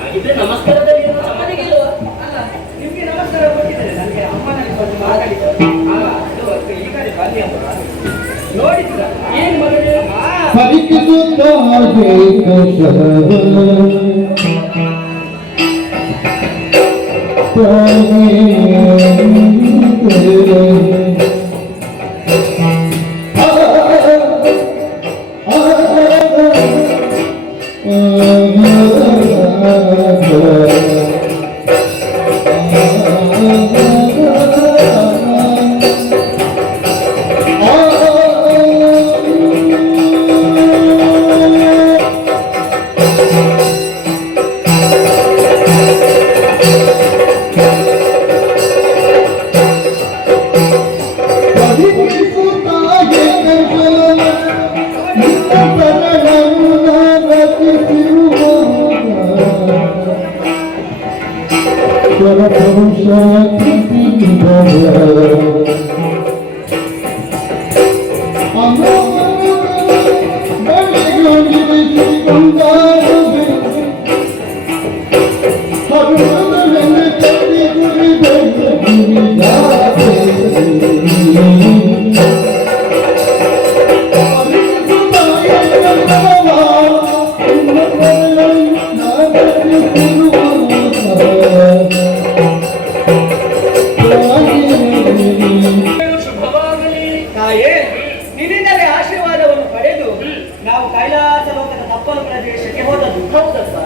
ಹಾಗಿದ್ರೆ ನಮಸ್ಕಾರದಲ್ಲಿ ಏನು ಸಂಬಂಧಿಗೆ ಇಲ್ವಾ? ಅಲ್ಲ, ನಿಮ್ಗೆ ನಮಸ್ಕಾರ ಕೊಟ್ಟಿದ್ದಾರೆ. ನನಗೆ ಅಮ್ಮನಲ್ಲಿ ಸ್ವಲ್ಪ ಮಾತಾಡಿ ಈ ಕಡೆ ಬನ್ನಿ ಅಮ್ಮ. ನೋಡಿದ್ರ ಏನ್ ಮಗನೇ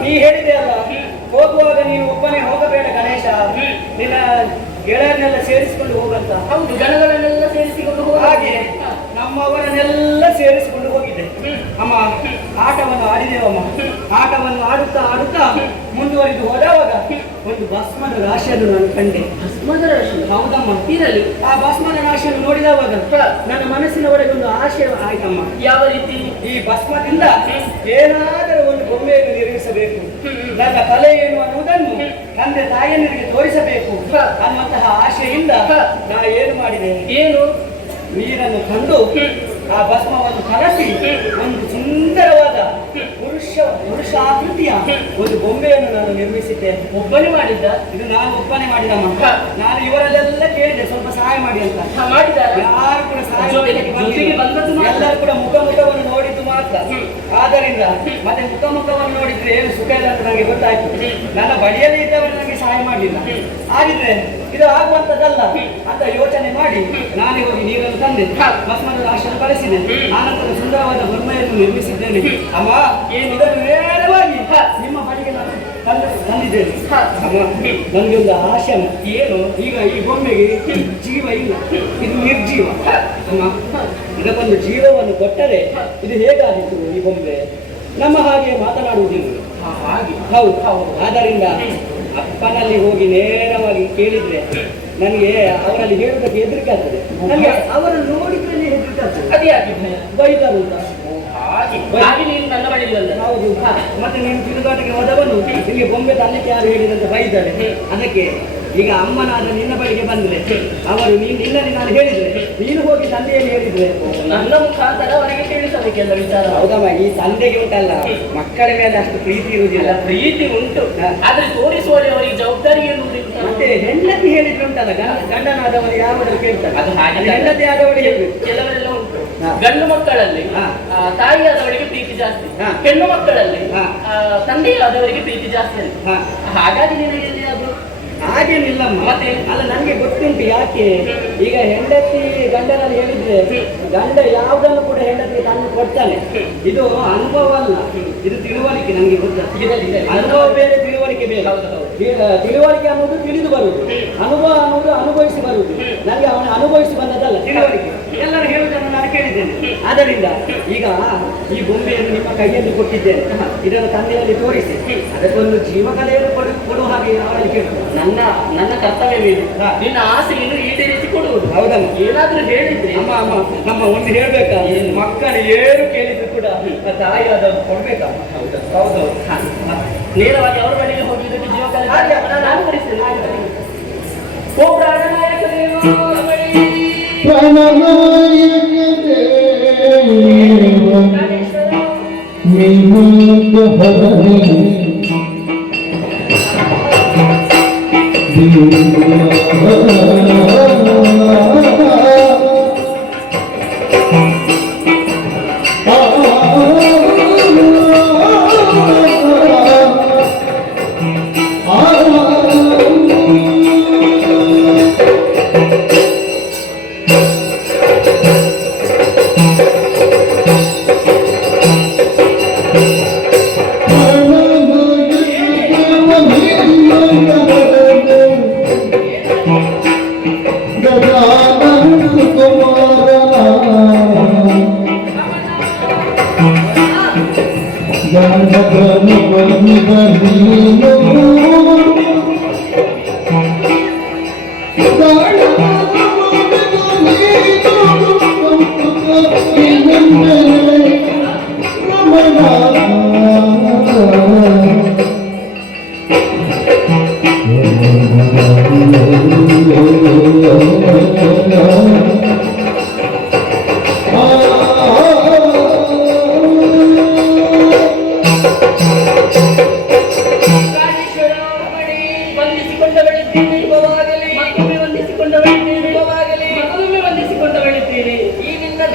ನೀ ಹೇಳಿದೆ ಅಲ್ಲ, ಹೋಗುವಾಗ ನೀನು ಒಬ್ಬನೇ ಹೋಗಬೇಡ ಗಣೇಶ, ನಿನ್ನ ಗೆಳೆಯರನ್ನೆಲ್ಲ ಸೇರಿಸಿಕೊಂಡು ಹೋಗಂತ. ಹೌದು, ಜನಗಳನ್ನೆಲ್ಲ ಸೇರಿಸಿಕೊಂಡು ಹೋಗ. ಹಾಗೆ ನಮ್ಮವರನ್ನೆಲ್ಲ ಸೇರಿಸಿಕೊಂಡು ಹೋಗಿದ್ದೆ ಅಮ್ಮ. ಆಟವನ್ನು ಆಡಿದೆವಮ್ಮ. ಆಟವನ್ನು ಆಡುತ್ತಾ ಆಡುತ್ತಾ ಮುಂದುವರಿದು ಹೋದವಾಗ ಒಂದು ಭಸ್ಮದ ರಾಶಿಯನ್ನು ನಾನು ಕಂಡೆ. ಭಸ್ಮದ ರಾಶಿ? ಹೌದಮ್ಮ. ಇರಲಿ. ಆ ಭಸ್ಮದ ರಾಶಿಯನ್ನು ನೋಡಿದವಾಗ ನನ್ನ ಮನಸ್ಸಿನ ಒಳಗೆ ಒಂದು ಆಶಯ ಆಯ್ತಮ್ಮ. ಯಾವ ರೀತಿ? ಈ ಭಸ್ಮದಿಂದ ಏನಾದರೂ ಒಂದು ಬೊಮ್ಮೆಯನ್ನು ನಿರ್ಮಿಸಬೇಕು, ನನ್ನ ಕಲೆ ಏನು ಅನ್ನುವುದನ್ನು ತಂದೆ ತಾಯಿಯರಿಗೆ ತೋರಿಸಬೇಕು ಅನ್ನುವಂತಹ ಆಶೆಯಿಂದ ನಾ ಏನು ಮಾಡಿದೆ, ಏನು ನೀರನ್ನು ತಂದು ಆ ಭಸ್ಮವನ್ನು ಕಲಸಿ ಒಂದು ಸುಂದರವಾದ ಪುರುಷಾಕೃತಿಯ ಒಂದು ಬೊಂಬೆಯನ್ನು ನಾನು ನಿರ್ಮಿಸಿದ್ದೆ. ಒಬ್ಬನೇ ಮಾಡಿದ್ದ? ಇದು ನಾನು ಒಬ್ಬನೇ ಮಾಡಿದಮ್ಮ. ನಾನು ಇವರಲ್ಲೆಲ್ಲ ಕೇಳಿದೆ ಸ್ವಲ್ಪ ಸಹಾಯ ಮಾಡಿ ಅಂತ. ಮಾಡಿದ್ದಾರೆ. ಯಾರು ಕೂಡ ಸಹಾಯ ಬಂದದ್ದು ಎಲ್ಲರೂ ಕೂಡ ಮುಖವನ್ನು ನೋಡಿದ್ದು ಮಾತ್ರ. ಆದ್ದರಿಂದ ಮತ್ತೆ ಮುಖವನ್ನು ನೋಡಿದ್ರೆ ಏನು ಸುಖ ಇಲ್ಲ ಅಂತ ನನಗೆ ಗೊತ್ತಾಯ್ತು. ನನ್ನ ಬಳಿಯಲ್ಲಿ ಇದ್ದವರು ನನಗೆ ಸಹಾಯ ಮಾಡಲಿಲ್ಲ. ಹಾಗಿದ್ರೆ ಇದು ಆಗುವಂತದ್ದಲ್ಲ ಅಂತ ಯೋಚನೆ ಮಾಡಿ ನಾನೇ ಹೋಗಿ ನೀರನ್ನು ತಂದೆ, ಭಸ್ಮದ ರಾಶಿಯನ್ನು ಕಳಿಸಿದೆ. ಆನಂತರ ಸುಂದರವಾದ ಬೊಮ್ಮೆಯನ್ನು ನಿರ್ಮಿಸಿದ್ದೇನೆ ಅಮ್ಮ. ಏನು ಇದನ್ನು ನೇರವಾಗಿ ನಿಮ್ಮ ಬಳಿಗೆ ನಾನು ತಂದಿದ್ದೇನೆ ಅಮ್ಮ. ನನಗೆ ಒಂದು ಆಶೆ ಏನು, ಈಗ ಈ ಬೊಮ್ಮೆಗೆ ಜೀವ ಇಲ್ಲ, ಇದು ನಿರ್ಜೀವ ಅಮ್ಮ. ಇದಕ್ಕೊಂದು ಜೀವವನ್ನು ಕೊಟ್ಟರೆ ಇದು ಹೇಗಾಗಿತ್ತು ಈ ಬೊಂಬೆ? ನಮ್ಮ ಹಾಗೆ ಮಾತನಾಡುವುದಿಲ್ಲ. ಹೌದು. ಆದ್ದರಿಂದ ಅಪ್ಪನಲ್ಲಿ ಹೋಗಿ ನೇರವಾಗಿ ಕೇಳಿದ್ರೆ ನನಗೆ ಅವರಲ್ಲಿ ಹೇಳುವುದಕ್ಕೆ ಹೆದರಿಕೆ ಆಗ್ತದೆ. ನನಗೆ ಅವರನ್ನು ನೋಡಿದ್ರೆ ಹೆದರಿಕೆ ಆಗ್ತದೆ. ಅದೇ ಆಗಿದ್ದೆ ಬೈದರು ಅಂತ. ಹಾಗೆ ನೀನು ನನ್ನ ಬಳಿ ಇಲ್ಲ. ಹೌದು. ಮತ್ತೆ ನೀನು ತಿರುಗಾಟಕ್ಕೆ ಹೋದವನು ನಿಮಗೆ ಬೊಂಬೆ ತರಲಿಕ್ಕೆ ಯಾರು ಹೇಳಿದಂತ ಬೈತಾರೆ. ಅದಕ್ಕೆ ಈಗ ಅಮ್ಮನಾದ ನಿನ್ನ ಬಳಿಗೆ ಬಂದ್ರೆ ಅವರು ನಿನ್ನಲ್ಲಿ ನಾನು ಹೇಳಿದ್ರೆ ನೀನು ಹೋಗಿ ತಂದೆಯಲ್ಲಿ ಹೇಳಿದ್ರೆ ನನ್ನ ಮುಖಾಂತರ ಅವರಿಗೆ ತಿಳಿಸಬೇಕೆಲ್ಲ ವಿಚಾರ. ಹೌದಮ್ಮ. ಈ ತಂದೆಗೆ ಉಂಟಲ್ಲ ಮಕ್ಕಳ ಮೇಲೆ ಅಷ್ಟು ಪ್ರೀತಿ ಇರುವುದಿಲ್ಲ. ಪ್ರೀತಿ ಉಂಟು, ಆದ್ರೆ ತೋರಿಸುವವರಿಗೆ ಅವರಿಗೆ ಜವಾಬ್ದಾರಿ ಎನ್ನುವುದಿಲ್ಲ. ಮತ್ತೆ ಹೆಂಡತಿ ಹೇಳಿದ್ರೆ ಉಂಟಲ್ಲ, ಗಂಡನಾದವರು ಯಾವಾಗಲೂ ಕೇಳ್ತಾರೆ. ಅದು ಹಾಗೆ ಹೆಂಡತಿ ಆದವರಿಗೆ ಹೇಳ್ಬೇಕು. ಕೆಲವರೆಲ್ಲ ಉಂಟು, ಗಂಡು ಮಕ್ಕಳಲ್ಲಿ ತಾಯಿಯಾದವರಿಗೆ ಪ್ರೀತಿ ಜಾಸ್ತಿ, ಹೆಣ್ಣು ಮಕ್ಕಳಲ್ಲಿ ತಂದೆಯಾದವರಿಗೆ ಪ್ರೀತಿ ಜಾಸ್ತಿ ಅಂತ. ಹಾಗಾಗಿ ನಿನಗೆ ಎಲ್ಲಿಯಾದ್ರು ಹಾಗೇನಿಲ್ಲಮ್ಮ. ಮತ್ತೆ ಅಲ್ಲ, ನನಗೆ ಗೊತ್ತುಂಟು ಯಾಕೆ. ಈಗ ಹೆಂಡತಿ ಗಂಡನಲ್ಲಿ ಹೇಳಿದ್ರೆ ಗಂಡ ಯಾವುದನ್ನು ಕೂಡ ಹೆಂಡತಿ ತಂದು ಕೊಡ್ತಾನೆ. ಇದು ಅನುಭವ ಅಲ್ಲ, ಇದು ತಿಳುವಳಿಕೆ. ನನಗೆ ಗೊತ್ತಿದೆ. ಅನುಭವ ಬೇರೆ, ತಿಳುವಳಿಕೆ ಬೇರೆ. ತಿಳುವಳಿಕೆ ಅನ್ನೋದು ತಿಳಿದು ಬರುವುದು, ಅನುಭವ ಅನ್ನೋದು ಅನುಭವಿಸಿ ಬರುವುದು. ನನಗೆ ಅವನ ಅನುಭವಿಸಿ ಬಂದದಲ್ಲ ತಿಳುವಳಿಕೆ. ಎಲ್ಲರೂ ಹೇಳುವುದನ್ನು ನಾನು ಕೇಳಿದ್ದೇನೆ. ಆದ್ದರಿಂದ ಈಗ ಈ ಬೊಂಬೆಯನ್ನು ನಿಮ್ಮ ಕೈಯಲ್ಲಿ ಕೊಟ್ಟಿದ್ದೇನೆ, ಇದನ್ನು ತಂದೆಯಲ್ಲಿ ತೋರಿಸಿ ಅದಕ್ಕೊಂದು ಜೀವಕಲೆಯನ್ನು ಕೊಡುವ ಹಾಗೆ ಅವರಲ್ಲಿ ಕೇಳ್ತೇನೆ. ನನ್ನ ಕರ್ತವ್ಯವೇನು? ನಿನ್ನ ಆಸೆಯನ್ನು ಈಡೇರಿಸಿ ಕೊಡುವುದು. ಹೌದಮ್ಮ. ಏನಾದ್ರೂ ಹೇಳಿದ್ರೆ ನಮ್ಮ ಒಂದು ಹೇಳ್ಬೇಕಾ, ಮಕ್ಕಳು ಏನು ಕೇಳಿದ್ರು ಕೂಡ ತಾಯಿಯಾದವರು ಕೊಡ್ಬೇಕಾ? ಹೌದು. ನೇರವಾಗಿ ಅವರ ಬಳಿಗೆ ಹೋಗಿದ್ದಕ್ಕೆ ಜೀವಕಲೆ ನಾನು ಕಳಿಸ್ತೇನೆ. ಓ ಪ್ರಾಣನಾಯಕ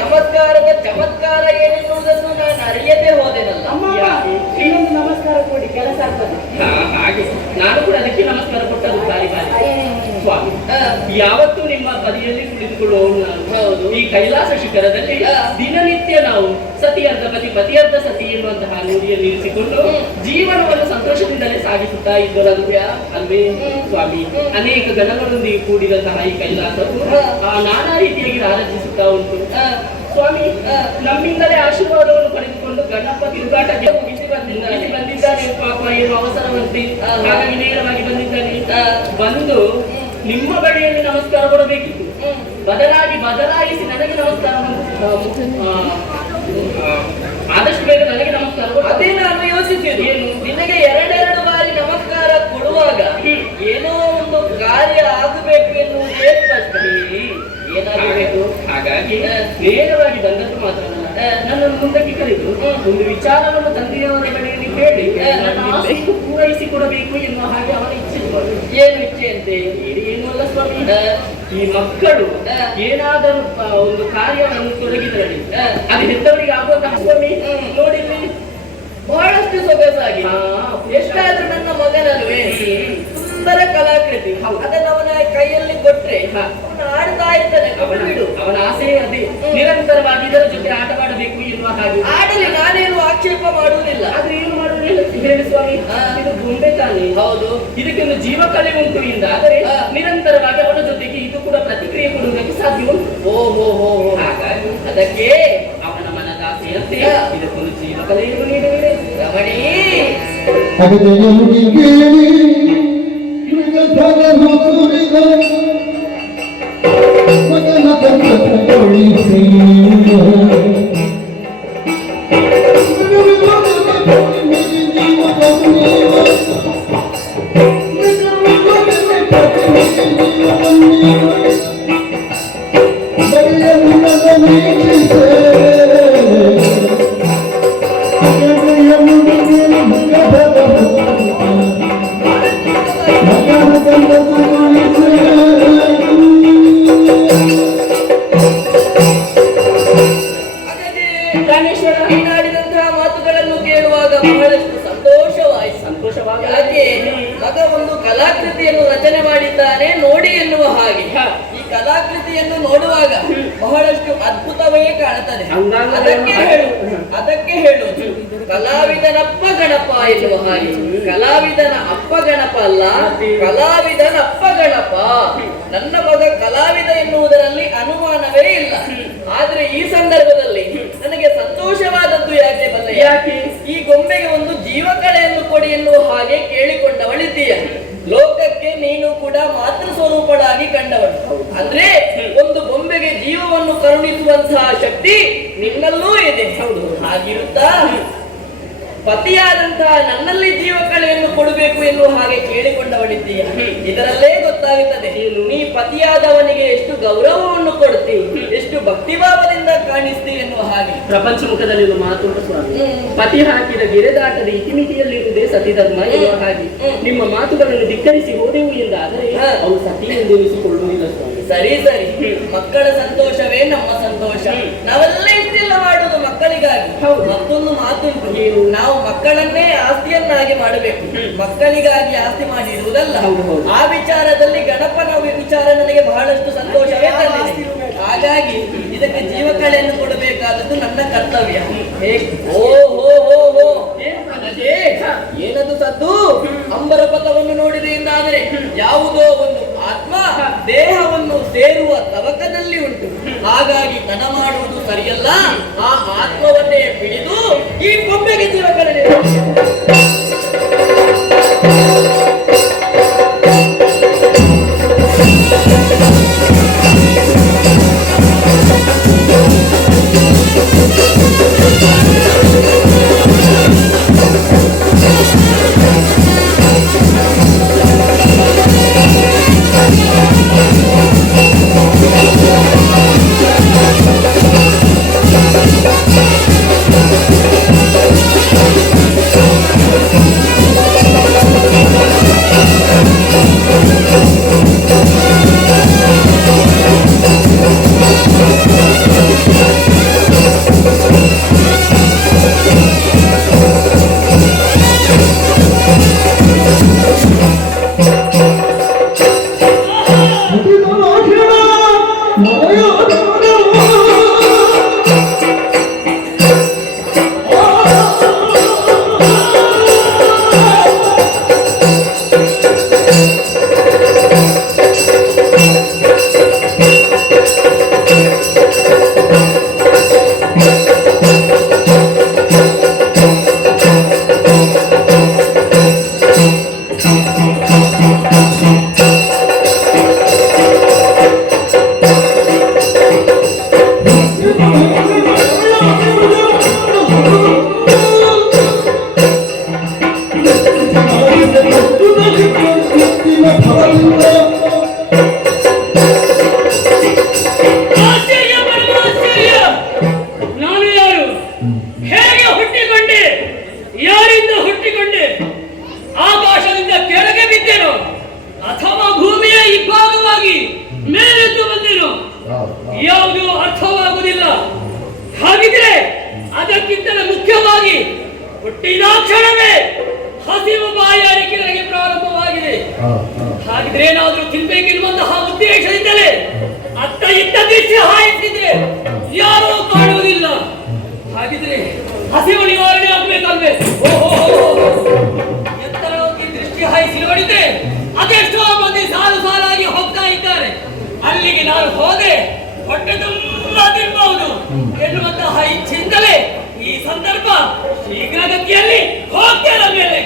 ನಮಸ್ಕಾರದ ಚಮತ್ಕಾರ ಏನೆನ್ನುವುದನ್ನು ನಾನು ಅರಿಯದೆ ಹೋದೆನಲ್ಲ. ಇನ್ನೊಂದು ನಮಸ್ಕಾರ ಕೊಡಿ, ಕೆಲಸ ಆಗ್ತದೆ. ಹಾಗೆ ನಾನು ಕೂಡ ಅದಕ್ಕೆ ನಮಸ್ಕಾರ ಕೊಟ್ಟದ್ದು ಬಾರಿ ಬಾರಿ. ಸ್ವಾಮಿ, ಯಾವತ್ತೂ ನಿಮ್ಮ ಬದಿಯಲ್ಲಿ ಕುಳಿತುಕೊಳ್ಳುವವನು ನಾನು. ಹೌದು. ಈ ಕೈಲಾಸ ಶಿಖರದಲ್ಲಿ ದಿನನಿತ್ಯ ನಾವು ಸತಿಯರ್ಧ ಪತಿ ಪತಿಯರ್ಧ ಸತಿ ಎನ್ನುವಂತಹ ನುಡಿಯನ್ನು ಇರಿಸಿಕೊಂಡು ಜೀವನವನ್ನು ಸಂತೋಷದಿಂದಲೇ ಸಾಗಿಸುತ್ತಾ ಇದ್ದರಲ್ವೇ ಅಲ್ವೇ ಸ್ವಾಮಿ? ಅನೇಕ ಗಣಗಳೊಂದಿಗೆ ಕೂಡಿದಂತಹ ಈ ಕೈಲಾಸವು ನಾನಾ ರೀತಿಯಾಗಿ ಆರಾಧಿಸುತ್ತಾ ಉಂಟು ಸ್ವಾಮಿ. ನಮ್ಮಿಂದಲೇ ಆಶೀರ್ವಾದವನ್ನು ಪಡೆದುಕೊಂಡು ಗಣಪ ತಿರುಗಾಟಕ್ಕೆ ಮುಗಿಸಿ ಬಂದಿದ್ದಾನೆ. ಪಾಪ ಏನು ಅವಸರವಂತೆ, ಹಾಗಾಗಿ ನೇರವಾಗಿ ಬಂದಿದ್ದಾನೆ. ಬಂದು ನಿಮ್ಮ ಬಳಿಯಲ್ಲಿ ನಮಸ್ಕಾರ ಕೊಡಬೇಕಿತ್ತು, ಬದಲಾಯಿಸಿ ನನಗೆ ನಮಸ್ಕಾರ ಆದಷ್ಟು ಬೇಗ ನನಗೆ ನಮಸ್ಕಾರ. ಅದೇ ನಾನು ಯೋಚಿಸಿದ್ದು, ಏನು ನಿನಗೆ ಎರಡೆರಡು ಬಾರಿ ನಮಸ್ಕಾರ ಕೊಡುವಾಗ ಏನೋ ಒಂದು ಕಾರ್ಯ ಆಗಬೇಕು ಎನ್ನುವುದೇ ಸ್ಪಷ್ಟ. ಏನಾಗಬೇಕು? ಹಾಗಾಗಿ ನೇರವಾಗಿ ಬಂದದ್ದು ಮಾತ್ರ ನನ್ನನ್ನು ಮುಂದಕ್ಕೆ ಕರೆದು ಒಂದು ವಿಚಾರವನ್ನು ತಂದೆಯವರ ಬಳಿಯಲ್ಲಿ ಕೇಳಿ ಪೂರೈಸಿ ಕೊಡಬೇಕು ಎನ್ನುವ ಹಾಗೆ ಅವನ ಇಚ್ಛೆ. ಏನು ಇಚ್ಛೆ ಅಂತೆ? ಏನು ಅಲ್ಲ ಸ್ವಾಮಿ, ಈ ಮಕ್ಕಳು ಏನಾದರೂ ಒಂದು ಕಾರ್ಯವನ್ನು ತೊಡಗಿದ್ರಲ್ಲಿ ಅದು ಹೆತ್ತವರಿಗೆ ಆಗುವಂತಹ ಸ್ವಾಮಿ ನೋಡಿಲ್ಲಿ ಬಹಳಷ್ಟು ಸೊಗಸಾಗಿ ಎಷ್ಟಾದ್ರೂ ನನ್ನ ಮಗನಲ್ವೇ ಸುಂದರ ಕಲಾಕೃತಿ. ಅದನ್ನು ಅವನ ಕೈಯಲ್ಲಿ ಕೊಟ್ರೆ ಅವನು ಆಡ್ತಾ ಇರ್ತಾನೆ. ಅವನ ಆಸೆ ಅದೇ, ನಿರಂತರವಾಗಿ ಇದರ ಜೊತೆ ಆಟವಾಡಬೇಕು ಎನ್ನುವ ಹಾಗೆ. ಆಡಲಿ, ನಾನೇನು ಆಕ್ಷೇಪ ಮಾಡುವುದಿಲ್ಲ. ಆದ್ರೆ ಏನು ಮಾಡುವುದಿಲ್ಲ ಹೇಳಿ ಸ್ವಾಮಿ, ಇದು ಗೊಂಬೆ ತಾನೆ. ಹೌದು, ಇದಕ್ಕೆ ಒಂದು ಜೀವಕಲೆ ಉಂಟು ಎಂದಾದರೆ ನಿರಂತರವಾಗಿ ಅವನ ಜೊತೆಗೆ ಇದು ಕೂಡ ಪ್ರತಿಕ್ರಿಯೆ ಕೊಡುವುದಕ್ಕೆ ಸಾಧ್ಯ ಉಂಟು. ಓಹೋ, ಹಾಗಾಗಿ ಅದಕ್ಕೆ ಅವನ ಮನದಾಸೆಯಂತೆ ಇದಕ್ಕೊಂದು ಜೀವಕಲೆಯನ್ನು ನೀಡುವಿದೆ. ರಮಣಿ ನೀನಾಡಿದಂತಹ ಮಾತುಗಳನ್ನು ಕೇಳುವಾಗ ಬಹಳಷ್ಟು ಸಂತೋಷವಾಗಿ ಯಾಕೆ ಮಗ ಒಂದು ಕಲಾಕೃತಿಯನ್ನು ರಚನೆ ಮಾಡಿದ್ದಾನೆ ನೋಡಿ ಎನ್ನುವ ಹಾಗೆ. ಈ ಕಲಾಕೃತಿಯನ್ನು ನೋಡುವಾಗ ಬಹಳಷ್ಟು ಅದ್ಭುತವೇ ಕಾಣುತ್ತದೆ. ಅದಕ್ಕೆ ಹೇಳುವುದು ಕಲಾವಿದನಪ್ಪ ಗಣಪ ಎನ್ನುವ ಹಾಗೆ. ಕಲಾವಿದನ ಅಪ್ಪ ಗಣಪ ಅಲ್ಲ, ಕಲಾವಿದನಪ್ಪ ಗಣಪ. ನನ್ನ ಮಗ ಕಲಾವಿದ ಎನ್ನುವುದರಲ್ಲಿ ಅನುಮಾನವೇ ಇಲ್ಲ. ಆದ್ರೆ ಈ ಸಂದರ್ಭದಲ್ಲಿ ನನಗೆ ಸಂತೋಷವಾದದ್ದು ಯಾಕೆ ಬಲ್ಲ? ಯಾಕೆ ಈ ಗೊಂಬೆಗೆ ಒಂದು ಜೀವಕಲೆಯನ್ನು ಕೊಡಿ ಎನ್ನುವ ಹಾಗೆ ಕೇಳಿಕೊಂಡವಳಿದ್ದೀಯ. ಲೋಕಕ್ಕೆ ನೀನು ಕೂಡ ಮಾತೃ ಸ್ವರೂಪಳಾಗಿ ಕಂಡವಳು. ಅಂದ್ರೆ ಒಂದು ಗೊಂಬೆಗೆ ಜೀವವನ್ನು ಕರುಣಿಸುವಂತಹ ಶಕ್ತಿ ನಿನ್ನಲ್ಲೂ ಇದೆ. ಹೌದು, ಹಾಗಿರುತ್ತಾ ಪತಿಯಾದಂತಹ ನನ್ನಲ್ಲಿ ಜೀವ ಕಳೆಯನ್ನು ಕೊಡಬೇಕು ಎನ್ನುವ ಹಾಗೆ ಕೇಳಿಕೊಂಡವಳಿದ್ದೀಯ. ಇದರಲ್ಲೇ ಗೊತ್ತಾಗುತ್ತದೆ ನೀ ಪತಿಯಾದವನಿಗೆ ಎಷ್ಟು ಗೌರವವನ್ನು ಕೊಡ್ತಿ, ಎಷ್ಟು ಭಕ್ತಿಭಾವದಿಂದ ಕಾಣಿಸ್ತಿ ಎನ್ನುವ ಹಾಗೆ. ಪ್ರಪಂಚ ಮುಖದಲ್ಲಿ ಒಂದು ಮಾತುಂಟು ಸ್ವಾಮಿ, ಪತಿ ಹಾಕಿದ ಗಿರೆದಾಟದ ಇತಿಮಿತಿಯಲ್ಲಿರುವುದೇ ಸತಿಧರ್ಮ ಎನ್ನುವ ಹಾಗೆ. ನಿಮ್ಮ ಮಾತುಗಳನ್ನು ಧಿಕ್ಕರಿಸಿ ಹೋದೆವು ಎಂದಾದರೆ ಅವು ಸತಿ ಎಂದೆನಿಸಿಕೊಳ್ಳುವುದಿಲ್ಲ ಸ್ವಾಮಿ. ಸರಿ ಸರಿ, ಮಕ್ಕಳ ಸಂತೋಷವೇ ನಮ್ಮ ಸಂತೋಷ. ನಾವೆಲ್ಲ ಇಷ್ಟೆಲ್ಲ ಮಾಡುವುದು ಮಕ್ಕಳಿಗಾಗಿ. ಮತ್ತೊಂದು ಮಾತುಂಟು, ನಾವು ಮಕ್ಕಳನ್ನೇ ಆಸ್ತಿಯನ್ನಾಗಿ ಮಾಡಬೇಕು, ಮಕ್ಕಳಿಗಾಗಿ ಆಸ್ತಿ ಮಾಡಿರುವುದಲ್ಲ. ಆ ವಿಚಾರದಲ್ಲಿ ಗಣಪನ ವಿಚಾರ ನನಗೆ ಬಹಳಷ್ಟು ಸಂತೋಷವೇ ತಂದಿದೆ. ಹಾಗಾಗಿ ಇದಕ್ಕೆ ಜೀವಕಳೆಯನ್ನು ಕೊಡಬೇಕಾದದ್ದು ನನ್ನ ಕರ್ತವ್ಯ. ಏನದು ಸದ್ದು? ಅಂಬರ ಪಥವನ್ನು ನೋಡಿದೆ ಎಂದಾದರೆ ಯಾವುದೋ ಒಂದು ಆತ್ಮ ದೇಹವನ್ನು ಸೇರುವ ತವಕದಲ್ಲಿ ಉಂಟು. ಹಾಗಾಗಿ ತನ ಮಾಡುವುದು ಸರಿಯಲ್ಲ. ಆ ಆತ್ಮವನ್ನೇ ಬಿಡಿದು ಈ ಗೊಂಬೆಗೆ ಜೀವಕಳೆ. ಯಾವುದು ಅರ್ಥವಾಗುವುದಿಲ್ಲ. ಹಾಗಿದ್ರೆ ಅದಕ್ಕಿಂತಲೂ ಮುಖ್ಯವಾಗಿ ಹುಟ್ಟಿದ ಕ್ಷಣವೇ ಹಸಿವು ಬಾಯಾರಿಕೆ ನನಗೆ ಪ್ರಾರಂಭವಾಗಿದೆ. ಹಾಗಿದ್ರೆ ಏನಾದ್ರೂ ತಿನ್ಬೇಕೆನ್ನುವಂತಹ ಉದ್ದೇಶದಿಂದಲೇ ಅತ್ತ ಇತ್ತ ದೃಷ್ಟಿ ಹಾಯಿಸಿದ್ರೆ ಯಾರೂ ಕಾಣುವುದಿಲ್ಲ. ಹಾಗಿದ್ರೆ ಹಸಿವು ನಿವಾರಣೆ ಆಗ್ಬೇಕಲ್ವೇ? ಎತ್ತರವಾಗಿ ದೃಷ್ಟಿ ಹಾಯಿಸಿ ನೋಡಿದ್ರೆ ಅದೆಷ್ಟೋ ಮಂದಿ ಸಾಲು ಸಾಲಾಗಿ ಹೋಗ್ತಾ ಇದ್ದಾರೆ. ಅಲ್ಲಿಗೆ ನಾನು ಹೋದೆ ಹೊಟ್ಟೆ ತುಂಬಾ ತಿನ್ನಬಹುದು ಎನ್ನುವಂತಹ ಇಚ್ಛೆಯಿಂದಲೇ ಈ ಸಂದರ್ಭ ಶೀಘ್ರಗತಿಯಲ್ಲಿ ಹೋಗ್ತೇನೆ ಮೇಲೆ.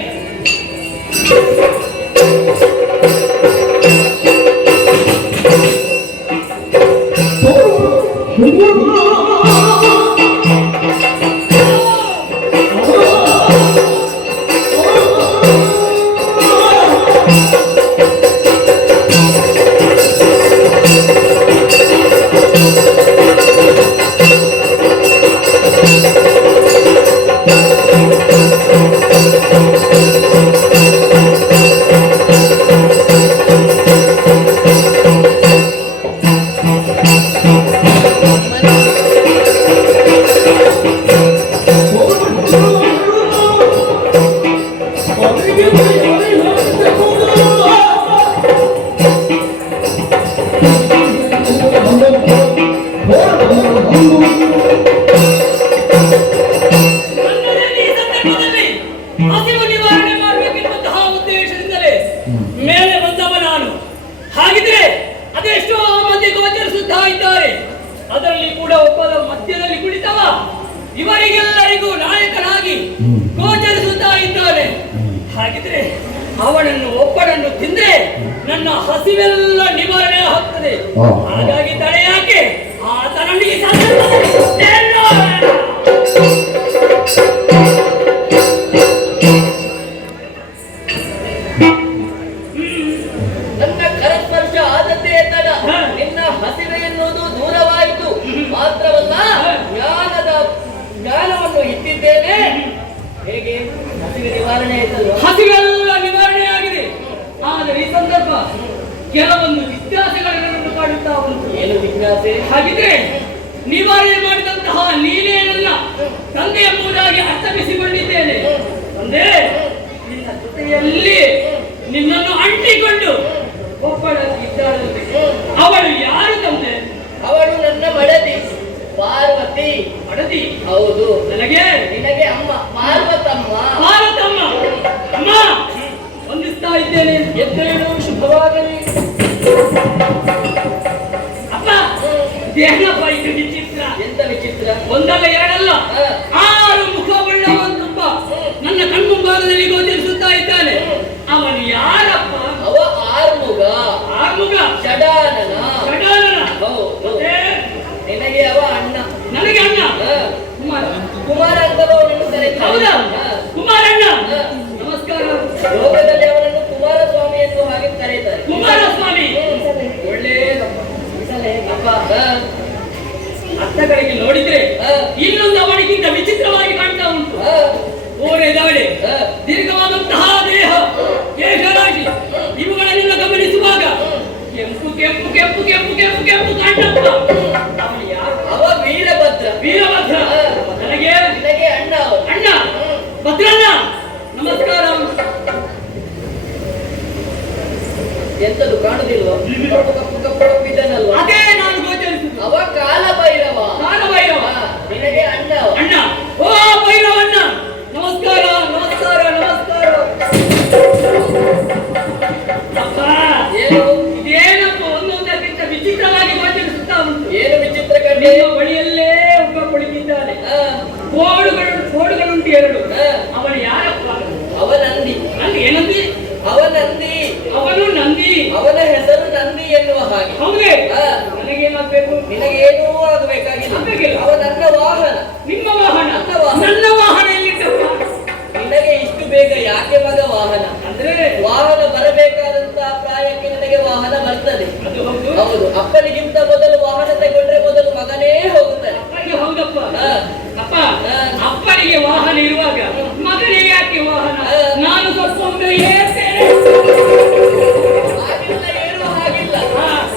ಹಸಿವು ನಿವಾರಣೆ ಮಾಡಬೇಕೆನ್ನುವಂತಹ ಉದ್ದೇಶದಿಂದಲೇ ಮೇಲೆ ಬಂದವ ನಾನು. ಹಾಗಿದ್ರೆ ಅದೆಷ್ಟೋ ಮಂದಿ ಗೋಚರಿಸುತ್ತಾ ಇದ್ದಾರೆ. ಅದರಲ್ಲಿ ಕೂಡ ಒಬ್ಬರ ಮಧ್ಯದಲ್ಲಿ ಕುಳಿತವ ಇವರಿಗೆಲ್ಲರಿಗೂ ನಾಯಕನಾಗಿ ಗೋಚರಿಸುತ್ತಾ ಇದ್ದಾನೆ. ಹಾಗಿದ್ರೆ ಅವನನ್ನು ಒಬ್ಬನನ್ನು ತಿಂದ್ರೆ ನನ್ನ ಹಸಿವೆಲ್ಲ ನಿವಾರಣೆ ಆಗ್ತದೆ. ಹಾಗಾಗಿ ತಡೆ ಯಾಕೆ ಆತನನ್ನು ಈ ಸಂದರ್ಭದಲ್ಲಿ ನಿವಾರಣೆ ಆಯ್ತಲ್ವಾ? ಹಸಿವೆಲ್ಲ ನಿವಾರಣೆ ಆಗಿದೆ. ಆದರೆ ಈ ಸಂದರ್ಭ ಕೆಲವೊಂದು ವ್ಯತ್ಯಾಸಗಳನ್ನು ಕಾಡುತ್ತಾ ಉಂಟು. ಏನು ಜಿಜ್ಞಾಸೆ? ಹಾಗಿದ್ರೆ ನಿವಾರಣೆ ಮಾಡಿದಂತಹ ನೀನೇ ನನ್ನ ತಂದೆ ಎಂಬುದಾಗಿ ಅರ್ಥಮಿಸಿಕೊಂಡಿದ್ದೇನೆ. ತಂದೆ, ನಿನ್ನ ಜೊತೆಯಲ್ಲಿ ನಿನ್ನನ್ನು ಅಂಟಿಕೊಂಡು ಒಬ್ಬಳ ಇದ್ದಾಳಂತೆ. ಅವಳು ಯಾರು ತಂದೆ? ಅವಳು ನನ್ನ ಮಡದಿ ಪಾರ್ವತಿ. ಮಡದಿ? ಹೌದು. ನನಗೆ ನಿನಗೆ ಅಮ್ಮ ಪಾರ್ವತಮ್ಮ. ಪಾರ್ವತಮ್ಮ. ಅಮ್ಮ, ವಂದಿಸ್ತಾ ಇದ್ದೇನೆ. ಎದ್ದೇಳು, ಶುಭವಾಗಲಿ. ಅಪ್ಪ, ದೇಹಪ್ಪ ಇದು ವಿಚಿತ್ರ. ಎಂತ ವಿಚಿತ್ರ? ಒಂದಲ್ಲ ಎರಡಲ್ಲ, 6 ಮುಖವುಳ್ಳವನೊಬ್ಬ ನನ್ನ ಕಣ್ಮುಂಭಾಗದಲ್ಲಿ ಗೋಚರಿಸುತ್ತಾ ಇದ್ದಾನೆ. ಅವನು ಯಾರಪ್ಪ? ಅವ ಆರ್ಮುಗ. ಆರ್ಮುಗ? ಷಡಾನನ. ಷಡಾನನ? ಹೌದು. ನಿನಗೆ ಅವ ಅಣ್ಣ. ನನಗೆ ಅಣ್ಣ? ಕುಮಾರ. ಕುಮಾರ ಅಂತಲೂ ಅವನನ್ನು ಕರೆಯುತ್ತಾರೆ. ಹೌದಾ? ಕುಮಾರಣ್ಣ. ನಮಸ್ಕಾರ. ಲೋಕದಲ್ಲಿ ಅವನನ್ನು ಕುಮಾರಸ್ವಾಮಿ ಎಂದು ಹಾಗೆ ಕರೆಯುತ್ತಾರೆ. ಕುಮಾರಸ್ವಾಮಿ ಒಳ್ಳೆಯದಪ್ಪ. ಅಪ್ಪ, ಅರ್ಥಗಳಿಗೆ ನೋಡಿದ್ರೆ ಇನ್ನೊಂದು ಅವನಿಗಿಂತ ವಿಚಿತ್ರವಾಗಿ ಕಾಣ್ತಾ ಉಂಟು. ಓರೆದವಳೆ, ದೀರ್ಘವಾದಂತಹ ದೇಹ, ಕೇಶರಾಶಿ, ಇವುಗಳನ್ನೆಲ್ಲ ಗಮನಿಸುವಾಗ ಕೆಂಪು ಕೆಂಪು ಕೆಂಪು ಕೆಂಪು ಕೆಂಪು ಕೆಂಪು ಕಾಣ್ತಪ್ಪ. ಅವನು ಯಾರು? ಅವ ವೀರಭದ್ರ. ವೀರಭದ್ರ. ನನಗೆ ನಿನಗೆ ಅಣ್ಣ. ಅಣ್ಣ ಭದ್ರಣ್ಣ, ನಮಸ್ಕಾರ. ಎಂತದು ಕಾಣುದಿಲ್ವ? ಕಪ್ಪು ಕಪ್ಪು ಕಪ್ಪು ಕಪ್ಪಿದ್ದನಲ್ವ? ಅದೇ ನಾನು ಗೋಚರಿಸುವುದು. ಅವ ಕಾಲಭೈರವ. ಕಾಲಭೈರವ. ನಿನಗೆ ಅಣ್ಣ. ಅಣ್ಣ. ಓ ಭೈರವಣ್ಣ, ನಮಸ್ಕಾರ ನಮಸ್ಕಾರ ನಮಸ್ಕಾರ. ಅಪ್ಪ, ಏನು? ಇದೇನಪ್ಪ ಒಂದೊಂದಕ್ಕಿಂತ ವಿಚಿತ್ರವಾಗಿ ಗೋಚರಿಸುತ್ತಾ ಉಂಟು. ಏನು ವಿಚಿತ್ರ ಕಂಡೆ? ನಿಮ್ಮ ಬಳಿಯಲ್ಲೇ ಒಬ್ಬ ಕುಳಿತಿದ್ದಾನೆ. ಕೋಡುಗಳುಂಟು 2. ಅವನು ಯಾರಪ್ಪ? ಅವ ನಂದಿ. ನಂದಿ? ಏನಂದಿ? ಅವ ನಂದಿ. ಅವನು ನಂದಿ. ಅವನ ಹೆಸರು ನಂದಿ ಎನ್ನುವ ಹಾಗೆ. ಹೌದೇ? ನನಗೇನಾಗಬೇಕು? ನಿನಗೇನೂ ಆಗಬೇಕಾಗಿಲ್ಲ. ಅವ ನನ್ನ ವಾಹನ. ನಿಮ್ಮ ವಾಹನ? ನನ್ನ ವಾಹನ ಎಲ್ಲಿಟ್ಟಪ್ಪ? ನಿನಗೆ ಇಷ್ಟು ಬೇಗ ಯಾಕೆ ಮಗ ವಾಹನ? ಅಂದ್ರೆ ವಾಹನ ಬರಬೇಕಾದಂತಹ ಪ್ರಾಯಕ್ಕೆ ನಿನಗೆ ವಾಹನ ಬರ್ತದೆ. ಅದು ಹೌದು. ಹೌದು. ಅಪ್ಪನಿಗಿಂತ ಮೊದಲು ವಾಹನ ತಗೊಂಡ್ರೆ ಮೊದಲು ಮಗನೇ ಹೋಗುತ್ತಾನೆ. ಅಪ್ಪನಿಗೆ ಹೌದಪ್ಪ. ಅಪ್ಪ, ಅಪ್ಪನಿಗೆ ವಾಹನ ಇರುವಾಗ ಮಗನಿಗೆ ಯಾಕೆ ವಾಹನ? ನಾನು ಸ್ವಲ್ಪ ಒಮ್ಮೆ ಏರ್ತೇನೆ. ಹಾಗಿಲ್ಲ, ಏರುವ ಹಾಗಿಲ್ಲ.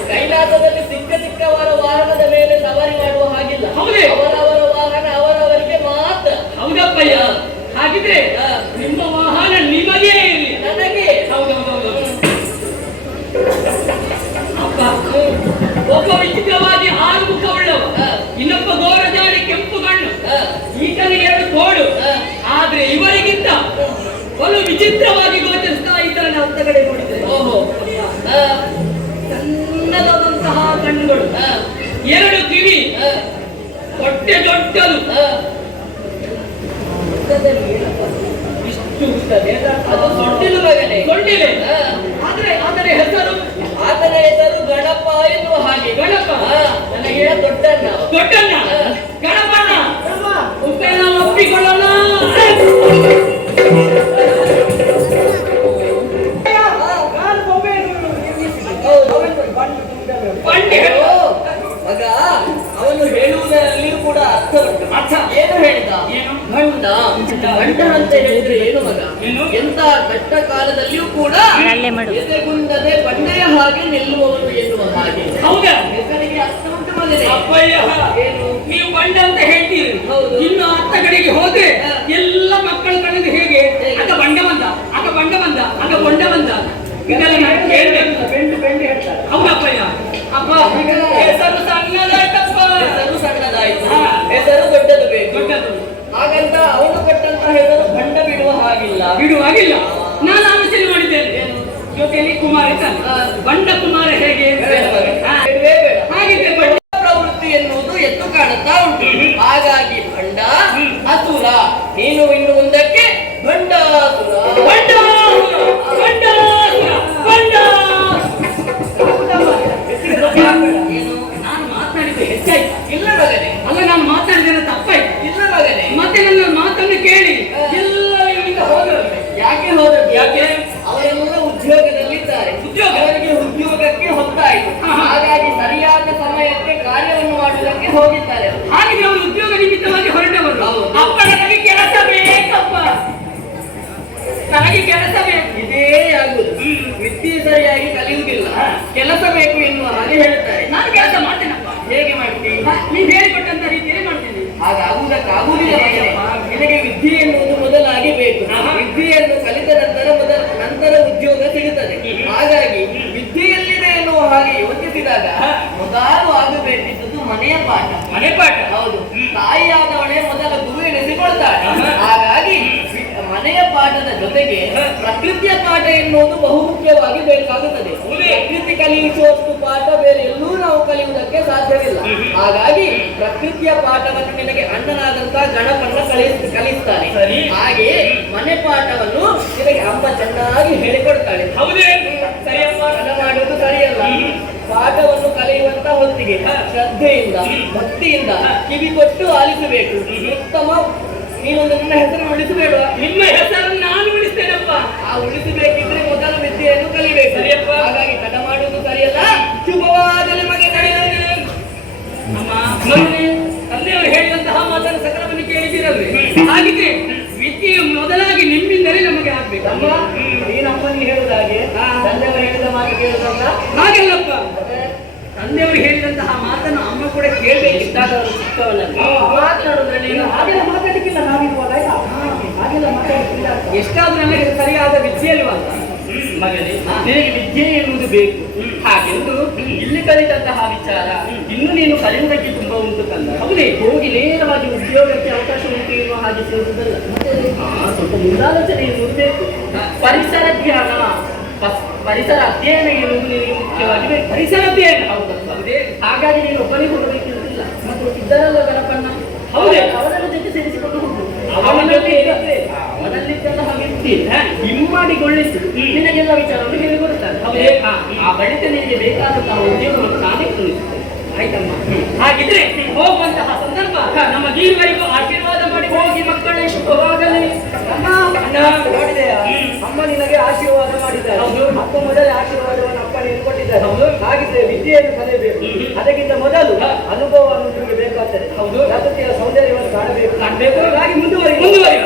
ಕೈಲಾಸದಲ್ಲಿ ಚಿಕ್ಕ ಚಿಕ್ಕವರ ವಾಹನದ ಮೇಲೆ ಸವಾರಿ ಮಾಡುವ ಹಾಗಿಲ್ಲ. ಹೌದೇ? ಅವರವರ ವಾಹನ ಅವರವರಿಗೆ ಮಾತ್ರ. ಹೌದಪ್ಪಯ್ಯ. ಹಾಗಿದ್ರೆ ನಿಮ್ಮ ವಾಹನ ನಿಮಗೇ ಇರಲಿ. ನನಗೆ? ಹೌದೌದೌದು. ಅಪ್ಪ, ಒಬ್ಬ ವಿಚಿತ್ರವಾಗಿ 6 ಮುಖವುಳ್ಳವ, ಇನ್ನೊಬ್ಬ ಗೋರಜಾರಿ ಕೆಂಪು ಕಣ್ಣು, ಈತನಿಗೆ 2 ಕೋಡು. ಆದ್ರೆ ಇವರಿಗಿಂತ ಒಂದು ವಿಚಿತ್ರವಾಗಿ ಗೋಚರಿಸ್ತಾ ಇದ್ದಾನೆ. ಅಂತ ಕಡೆ ನೋಡಿದ್ರೆ ಓಹೋ, ಸಣ್ಣದಾದಂತಹ ಕಣ್ಣುಗಳು, 2 ಕಿವಿ, ಹೊಟ್ಟೆ ದೊಡ್ಡದು, ಇಷ್ಟು ಉದ್ದದೆ. ಅದು ಸೊಂಡಿಲು ಮಗನೇ. ಸೊಂಡಿಲೆ. ಆದ್ರೆ ಆತನ ಹೆಸರು? ಆತನ ಹೆಸರು ಗಣಪ ಎನ್ನುವ ಹಾಗೆ. ಗಣಪ. ನನಗೆ ದೊಡ್ಡಣ್ಣ. ದೊಡ್ಡಣ್ಣ. ಗಣಪಣ್ಣ. ಉಪ್ಪೆ ನಾವು ಒಪ್ಪಿಕೊಳ್ಳೋಣ. ಬಂಡೆ. ಮಗ, ಅವನು ಹೇಳುವುದರಲ್ಲಿಯೂ ಕೂಡ ಅರ್ಥ ಉಂಟು. ಅರ್ಥ ಏನು ಹೇಳಿದ? ಏನು? ಗಂಡ. ಗಂಡ ಅಂತ ಹೇಳಿದ್ರೆ ಏನು ಮಗ? ಏನು? ಎಂತ ಕಷ್ಟ ಕಾಲದಲ್ಲಿಯೂ ಕೂಡ ಎದೆಗುಂದದೆ ಬಂಡೆಯ ಹಾಗೆ ನಿಲ್ಲುವವನು ಎನ್ನುವ ಹಾಗೆ. ಹೌದಾ? ಹೆಸರಿಗೆ ಅರ್ಥ ಉಂಟು ಮಗನೇ. ಅಪ್ಪಯ್ಯ, ಏನು? ನೀವು ಬಂಡ ಅಂತ ಹೇಳ್ತೀರಿ. ಹೌದು. ಇನ್ನು ಅತ್ತ ಕಡೆಗೆ ಹೋದ್ರೆ ಎಲ್ಲ ಮಕ್ಕಳು ಕಳೆದು ಹೇಗೆ ಆಗ ಬಂಡ ಬಂದ, ಆಗ ಬಂಡ ಬಂದ, ಆಗ ಬಂಡ ಬಂದ, ಇದೆಲ್ಲ ನಾನು ಕೇಳ್ಬೇಕು. ಬೆಂಡು ಹೇಳ್ತಾರೆ. ಹೌದಪ್ಪಯ್ಯ. ಅಪ್ಪ, ಹೆಸರು ಸಣ್ಣದಾಯ್ತಪ್ಪ. ಹೆಸರು ಸಣ್ಣದಾಯ್ತು, ಹೆಸರು ದೊಡ್ಡದು ಬೇಕು. ದೊಡ್ಡದು. ಹಾಗಂತ ಅವನು ಕೊಟ್ಟಂತ ಹೆಸರು ಬಂಡ ಬಿಡುವ ಹಾಗಿಲ್ಲ. ಬಿಡುವಾಗಿಲ್ಲ. ನಾನು ಆಲೋಚನೆ ಮಾಡಿದ್ದೇನೆ. ಜೊತೆಯಲ್ಲಿ ಕುಮಾರ ಇದ್ದಾನೆ. ಬಂಡ ಕುಮಾರ ಹೇಗೆ? ಹಾಗಿದ್ರೆ ಬಂಡ ಪ್ರವೃತ್ತಿ ಎನ್ನುವುದು ಎದ್ದು ಕಾಣುತ್ತಾ ಉಂಟು. ಹಾಗಾಗಿ ಬಂಡ ಅಸುರ. ನೀನು ಇನ್ನು ಮುಂದಕ್ಕೆ ಬಂಡಾಸುರ. ಏನು? ನಾನು ಮಾತನಾಡಿದ್ದು ಹೆಚ್ಚಾಯ್ತು? ಇಲ್ಲ ಮಗನೇ. ಅಲ್ಲ, ನಾನು ಮಾತಾಡಿದ್ರೆ ತಪ್ಪಾಯ್ತು? ಇಲ್ಲ ಮಗನೇ. ಮತ್ತೆ ನನ್ನ ಮಾತನ್ನು ಕೇಳಿ ಎಲ್ಲ ಇಲ್ಲಿಂದ ಹೋದರು. ಯಾಕೆ ಹೋದರು? ಯಾಕೆ? ಅವರೆಲ್ಲ ಉದ್ಯೋಗದಲ್ಲಿದ್ದಾರೆ. ಉದ್ಯೋಗ? ಅವರಿಗೆ ಉದ್ಯೋಗಕ್ಕೆ ಹೊತ್ತಾಯಿತು. ಹಾಗಾಗಿ ಸರಿಯಾದ ಸಮಯಕ್ಕೆ ಕಾರ್ಯವನ್ನು ಮಾಡುವುದಕ್ಕೆ ಹೋಗಿದ್ದಾರೆ. ಹಾಗಿದ್ರೆ ಅವರು ಉದ್ಯೋಗ ನಿಮಿತ್ತವಾಗಿ ಹೊರಟವರು. ಹೌದು. ಅಪ್ಪನ ಕೆಲಸ ಬೇಕಪ್ಪ. ಕೆಲಸ ಬೇಕು. ಇದೇ ಆಗುದು. ವಿದ್ಯೆ ಸರಿಯಾಗಿ ಕಲಿಯುವುದಿಲ್ಲ, ಕೆಲಸ ಬೇಕು ಎನ್ನುವ ಹಾಗೆ ಹೇಳ್ತಾರೆ. ನಾನು ಕೆಲಸ ಮಾಡ್ತೇನಪ್ಪ. ಹೇಗೆ ಮಾಡ್ತೀನಿ? ನೀವು ಹೇಳಿಕೊಟ್ಟಂತ ರೀತಿಯಲ್ಲಿ ಮಾಡ್ತೀನಿ. ಹಾಗಾಗುವುದಕ್ಕಾಗುವುದಿಲ್ಲ ಮಗನೇ. ನಿನಗೆ ವಿದ್ಯೆ ಎನ್ನುವುದು ಮೊದಲಾಗಿ ಬೇಕು. ವಿದ್ಯೆಯನ್ನು ಕಲಿತ ನಂತರ ಉದ್ಯೋಗ ಸಿಗುತ್ತದೆ. ಹಾಗಾಗಿ ವಿದ್ಯೆಯಲ್ಲಿದೆ ಎನ್ನುವ ಹಾಗೆ ಯೋಚಿಸಿದಾಗ ಮೊದಲು ಆಗಬೇಕಿದ್ದುದು ಮನೆಯ ಪಾಠ. ಮನೆ ಪಾಠ. ಹೌದು, ತಾಯಿಯಾದವಳೇ ಮೊದಲ ಗುರು ಎನಿಸಿಕೊಳ್ತಾಳೆ. ಹಾಗಾಗಿ ಮನೆಯ ಪಾಠದ ಜೊತೆಗೆ ಪ್ರಕೃತಿಯ ಪಾಠ ಎನ್ನುವುದು ಬಹುಮುಖ್ಯವಾಗಿ ಬೇಕಾಗುತ್ತದೆ. ಪ್ರಕೃತಿ ಕಲಿಸುವಷ್ಟು ಪಾಠ ಬೇರೆ ಎಲ್ಲೂ ನಾವು ಕಲಿಯುವುದಕ್ಕೆ ಸಾಧ್ಯವಿಲ್ಲ. ಹಾಗಾಗಿ ಪ್ರಕೃತಿಯ ಪಾಠವನ್ನು ನಿನಗೆ ಅಣ್ಣನಾದಂತಹ ಗಣಪನ್ನ ಕಲಿಸ್ತಾನೆ. ಹಾಗೆಯೇ ಮನೆ ಪಾಠವನ್ನು ನಿನಗೆ ಅಮ್ಮ ಚೆನ್ನಾಗಿ ಹೇಳಿಕೊಡ್ತಾಳೆ. ಹೌದೇ? ಸರಿಯಪ್ಪ. ಹಣ ಮಾಡುವುದು ಸರಿಯಲ್ಲ. ಪಾಠವನ್ನು ಕಲಿಯುವಂತ ಹೊತ್ತಿಗೆ ಶ್ರದ್ಧೆಯಿಂದ ಭಕ್ತಿಯಿಂದ ಕಿವಿ ಕೊಟ್ಟು ಆಲಿಸಬೇಕು. ಉತ್ತಮ. ನೀನೊಂದು ನನ್ನ ಹೆಸರು ಉಳಿಸಬೇಡ. ನಿಮ್ಮ ಹೆಸರನ್ನು ನಾನು ಉಳಿಸ್ತೇನಪ್ಪ. ಆ ಉಳಿಸಬೇಕಿದ್ರೆ ಮೊದಲ ವಿದ್ಯೆಯನ್ನು ಕಲಿಬೇಕು. ಸರಿಯಪ್ಪ. ಹಾಗಾಗಿ ತಡ ಮಾಡುವುದು ಸರಿಯಲ್ಲ. ಶುಭವಾಗಲಿ ಮಗ. ಅಮ್ಮ, ಮೊನ್ನೆ ತಂದೆಯವರು ಹೇಳಿದಂತಹ ಮಾತನ್ನು ಸಕಲವನ್ನು ಕೇಳಿದ್ದೀರಲ್ವೇ? ಹಾಗಿದ್ರೆ ವಿದ್ಯೆಯು ಮೊದಲಾಗಿ ನಿಮ್ಮಿಂದಲೇ ನಮಗೆ ಆಗ್ಬೇಕು. ಅಮ್ಮ, ನೀನು ಹೇಳುದಾಗೆ ತಂದೆಯವರು ಹೇಳಿದ ಮಾತು ಕೇಳುದಲ್ಲ. ಹಾಗೆಲ್ಲಪ್ಪ. ತಂದೆಯವರು ಹೇಳಿದಂತಹ ಮಾತನ್ನು ಅಮ್ಮ ಕೂಡ ಕೇಳಬೇಕಿದ್ದಾದವರು ಚಿಕ್ಕವನಲ್ಲ. ಮಾತನಾಡುದ್ರಲ್ಲಿ ನೀನು ಹಾಗೆಲ್ಲ ಮಾತಾಡಲಿಕ್ಕಿಲ್ಲ. ನಾವಿರುವಾಗ ಆಯ್ತಾ? ಹಾಗೆಲ್ಲ ಮಾತಾಡಲಿಕ್ಕಿಲ್ಲ. ಎಷ್ಟಾದ್ರೂ ನನಗೆ ಸರಿಯಾದ ವಿದ್ಯೆಯಲ್ವಾ ಅಂತ ಮಗನೇ. ನಿನಗೆ ವಿದ್ಯೆ ಎನ್ನುವುದು ಬೇಕು. ಹಾಗೆಂದು ಇಲ್ಲಿ ಕಲಿತಂತಹ ವಿಚಾರ ಇನ್ನು ನೀನು ಕಲಿಯುವುದಕ್ಕೆ ತುಂಬಾ ಉಂಟು ಕಂದ. ಹೌದೇ? ಹೋಗಿ ನೇರವಾಗಿ ಉದ್ಯೋಗಕ್ಕೆ ಅವಕಾಶ ಉಂಟು ಎನ್ನುವ ಹಾಗೆ ಸಿಗುವುದಲ್ಲ. ಸ್ವಲ್ಪ ಮುಂದಾಲೋಚನೆ ಇರಬೇಕು. ಪರಿಸರ ಧ್ಯಾನ, ಪರಿಸರ ಅಧ್ಯಯನ ಎನ್ನುವುದು ನಿನಗೆ ಮುಖ್ಯವಾಗಿ ಬೇಕು. ಪರಿಸರ ಅಧ್ಯಯನ. ಹೌದಪ್ಪ. ಹಾಗಾಗಿ ನೀನು ಒಬ್ಬನೇ ಹೋಗಬೇಕಿರುವುದಿಲ್ಲ. ಮತ್ತು ಇದ್ದರಲ್ಲ ಗಣಪನ್ನ. ಹೌದೇ? ಅವನನ್ನ ಜೊತೆ ಸೇರಿಸಿಕೊಂಡು ಹೋಗು. ಅವನಲ್ಲಿದ್ದಂತಹ ವ್ಯಕ್ತಿ ಹಿಮ್ಮಡಿಗೊಳಿಸಿ ನಿನಗೆಲ್ಲ ವಿಚಾರವನ್ನು ಹೇಳಿಕೊಡುತ್ತಾರೆ. ಹೌದೇ? ಆ ಬಳಿಕ ನಿನಗೆ ಬೇಕಾದಂತಹ ಉದ್ಯೋಗವನ್ನು ನಾನೇ ಕಳಿಸುತ್ತೇನೆ. ಆಯ್ತಮ್ಮ. ಹಾಗಿದ್ರೆ ಹೋಗುವಂತಹ ಸಂದರ್ಭ ನಮ್ಮ ಗೀರುವರಿಗೂ ಆಶೀರ್ವಾದ ಮಾಡಿ ಹೋಗಿ ಮಕ್ಕಳೇ ಶುಭವಾಗಲಿ. ನೋಡಿದೆಯಾ? ಅಮ್ಮ ನಿನಗೆ ಆಶೀರ್ವಾದ ಮಾಡಿದ್ದಾರೆ. ಹೌದು. ಅಪ್ಪ ಮೊದಲೇ ಆಶೀರ್ವಾದವನ್ನು ಅಪ್ಪ ನೀನು ಕೊಟ್ಟಿದ್ದಾರೆ. ಹೌದು. ಹಾಗಿದ್ರೆ ವಿದ್ಯೆಯನ್ನು ಕಲಿಯಬೇಕು. ಅದಕ್ಕಿಂತ ಮೊದಲು ಅನುಭವವನ್ನು ನಿಮಗೆ ಬೇಕಾಗ್ತದೆ. ಹೌದು. ಪ್ರಕೃತಿಯ ಸೌಂದರ್ಯವನ್ನು ಕಾಣಬೇಕು. ಹಾಗಾಗಿ ಮುಂದುವರಿ. ಮುಂದುವರಿ.